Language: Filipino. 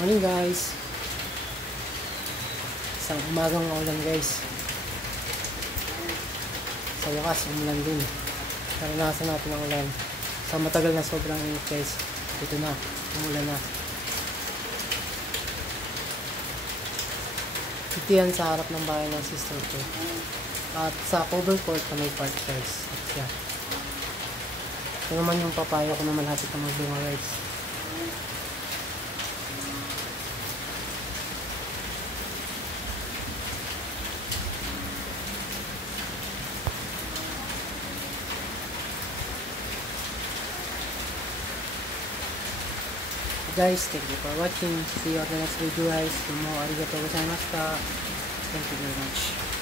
Morning guys. Isang umagang maulan guys. Sa wakas umulan din. Naranasan natin ang ulan. Sa matagal na sobrang init guys. Ito na, umulan na. Ito yan sa harap ng bahay ng sister ko. At sa cover court na may park guys. At yan. Ito naman yung papaya ko na malapit na magbunga guys. Guys, thank you for watching. See you on the next video guys. Arigatou gozaimashita. Thank you very much.